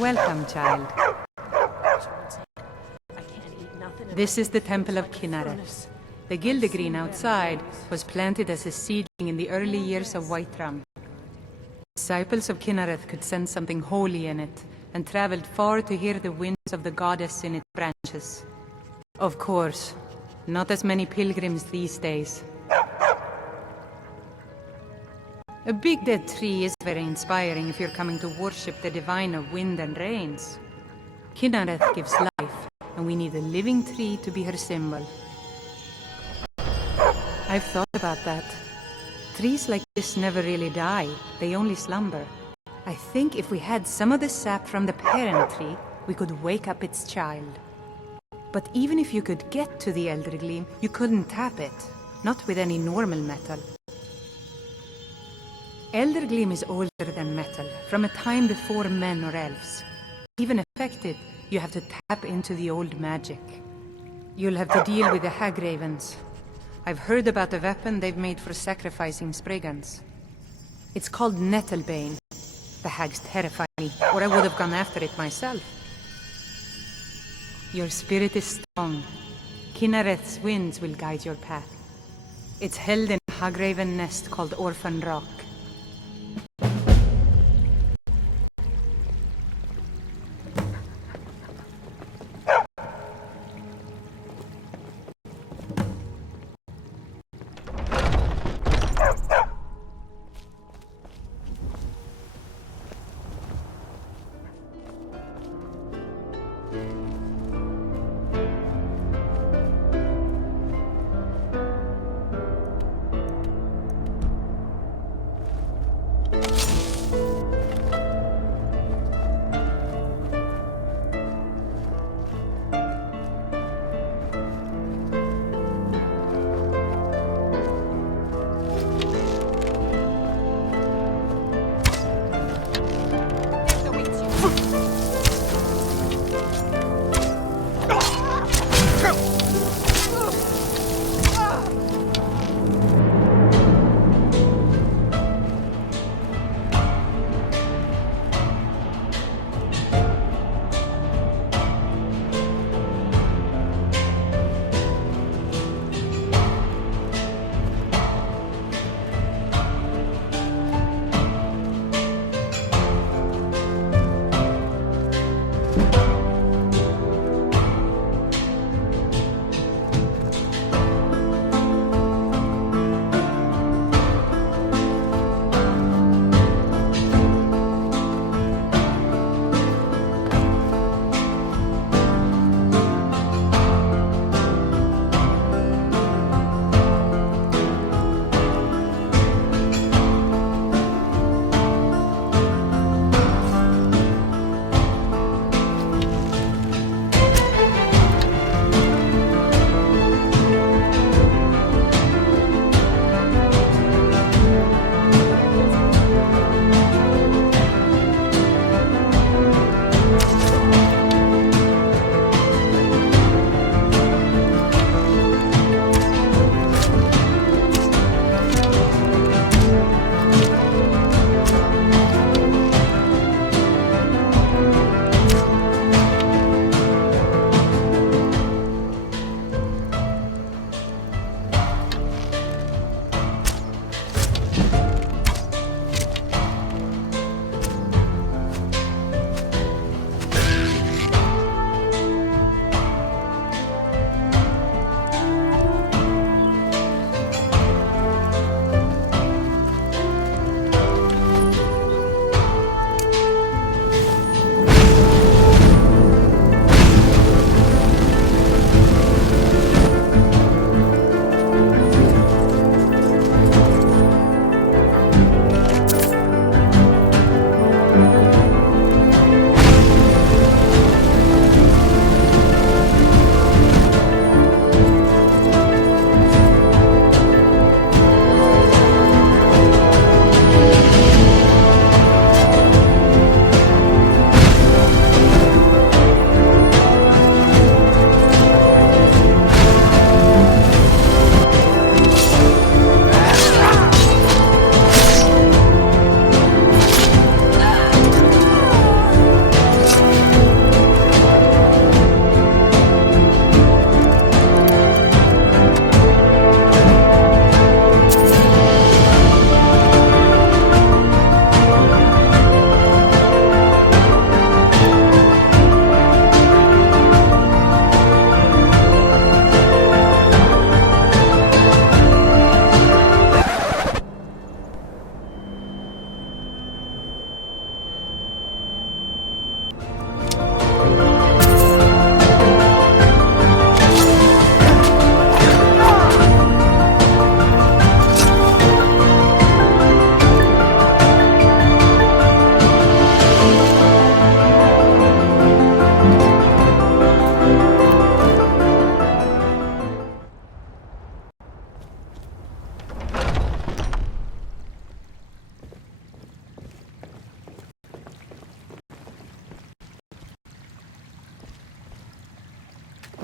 Welcome, child. This is the Temple of Kinareth. The Gildergreen outside was planted as a seedling in the early years of Whiterun. Disciples of Kinareth could sense something holy in it, and traveled far to hear the winds of the goddess in its branches. Of course, not as many pilgrims these days. A big dead tree is very inspiring if you're coming to worship the divine of wind and rains. Kinareth gives life, and we need a living tree to be her symbol. I've thought about that. Trees like this never really die, they only slumber. I think if we had some of the sap from the parent tree, we could wake up its child. But even if you could get to the Eldergleam, you couldn't tap it, not with any normal metal. Eldergleam is older than metal, from a time before men or elves. Even affected, you have to tap into the old magic. You'll have to deal with the Hagravens. I've heard about a weapon they've made for sacrificing Spriggans. It's called Nettlebane. The hags terrify me, or I would have gone after it myself. Your spirit is strong. Kinareth's winds will guide your path. It's held in a Hagraven nest called Orphan Rock.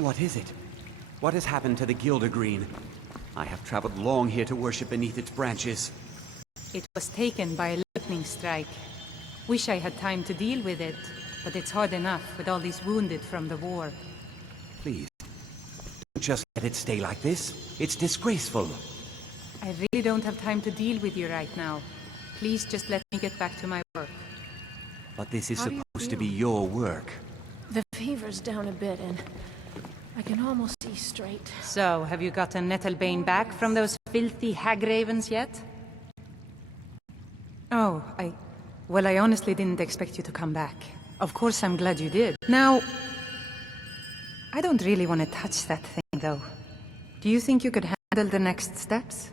What is it? What has happened to the Gildergreen? I have traveled long here to worship beneath its branches. It was taken by a lightning strike. Wish I had time to deal with it, but it's hard enough with all these wounded from the war. Please, don't just let it stay like this. It's disgraceful. I really don't have time to deal with you right now. Please just let me get back to my work. But this is How do you supposed to feel? be your work. The fever's down a bit and I can almost see straight. So, have you gotten Nettlebane back from those filthy hag-ravens yet? Oh, Well, I honestly didn't expect you to come back. Of course I'm glad you did. Now... I don't really want to touch that thing, though. Do you think you could handle the next steps?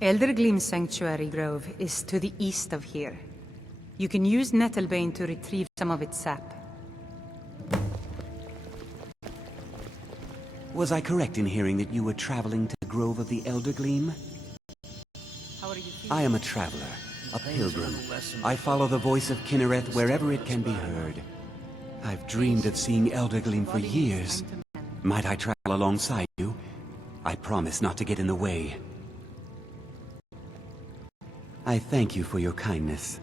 Eldergleam Sanctuary Grove is to the east of here. You can use Nettlebane to retrieve some of its sap. Was I correct in hearing that you were traveling to the Grove of the Eldergleam? How are you feeling? I am a traveler, a pilgrim. I follow the voice of Kinnereth wherever it can be heard. I've dreamed of seeing Eldergleam for years. Might I travel alongside you? I promise not to get in the way. I thank you for your kindness.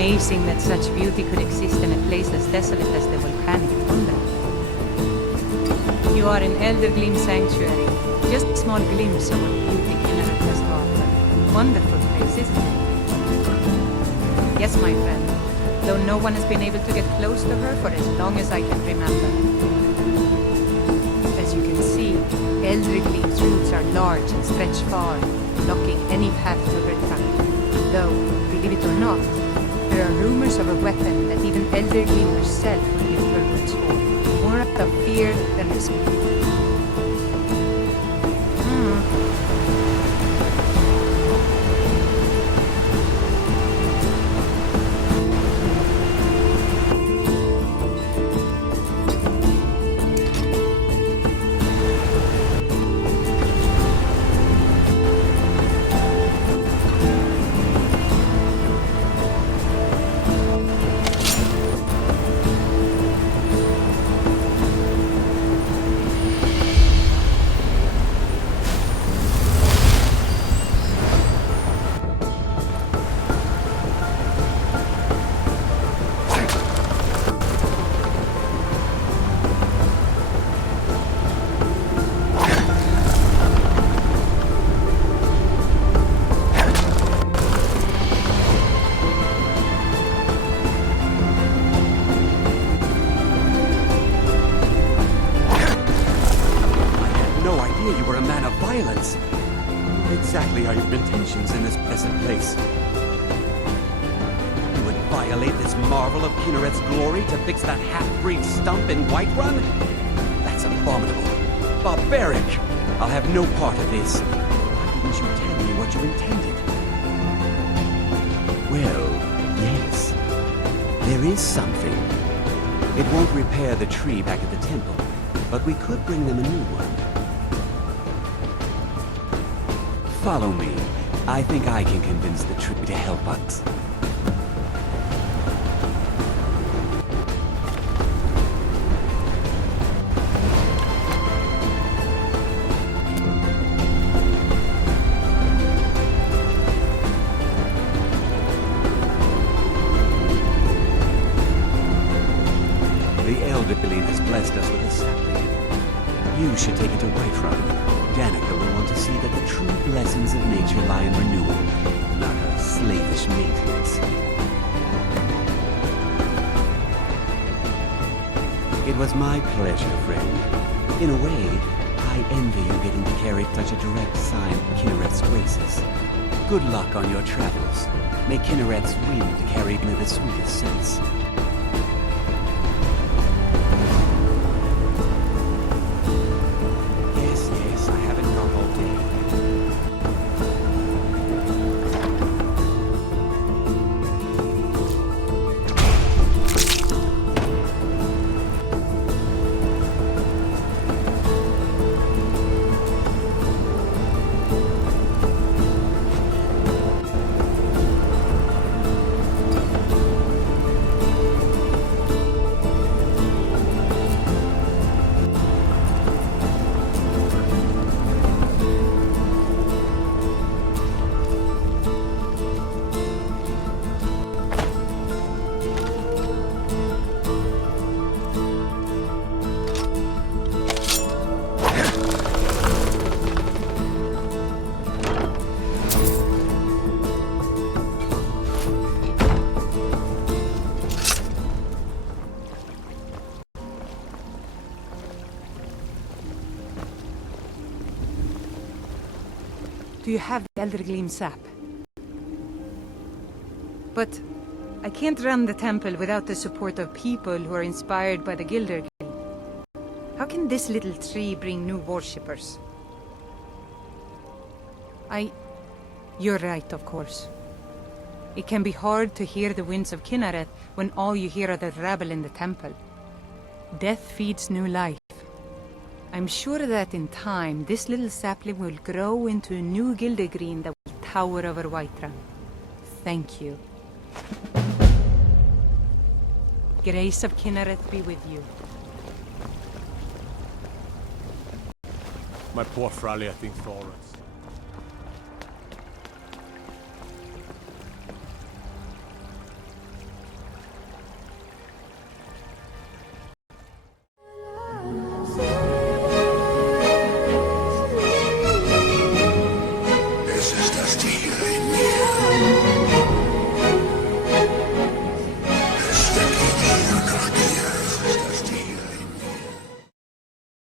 Amazing that such beauty could exist in a place as desolate as the volcanic tundra. You are in Eldergleam Sanctuary. Just a small glimpse of what beauty Kinnereth has to offer. Wonderful place, isn't it? Yes, my friend. Though no one has been able to get close to her for as long as I can remember. As you can see, Eldergleam's roots are large and stretch far, blocking any path to her tongue. Though, believe it or not, there are rumors of a weapon that even Eldergleam herself would use her roots for, more out of fear than respect. Exactly are your intentions in this blessed place? You would violate this marvel of Kinnereth's glory to fix that half-breed stump in Whiterun? That's abominable. Barbaric! I'll have no part of this. Why didn't you tell me what you intended? Well, yes. There is something. It won't repair the tree back at the temple, but we could bring them a new one. Follow me. I think I can convince the tree to help us. blessed us with a sapling. You should take it to Whiterun. Danica will want to see that the true blessings of nature lie in renewal, not a slavish maintenance. It was my pleasure, friend. In a way, I envy you getting to carry such a direct sign of Kinnereth's graces. Good luck on your travels. May Kinnereth's wind carry me the sweetest sense. Yes, I haven't gone all day. Do you have the Gildergreen sap? But I can't run the temple without the support of people who are inspired by the Gildergreen. How can this little tree bring new worshippers? You're right, of course. It can be hard to hear the winds of Kinnereth when all you hear are the rabble in the temple. Death feeds new life. I'm sure that in time, this little sapling will grow into a new Gildergreen that will tower over Whiterun. Thank you. Grace of Kinnereth be with you. My poor Fraliating Florence.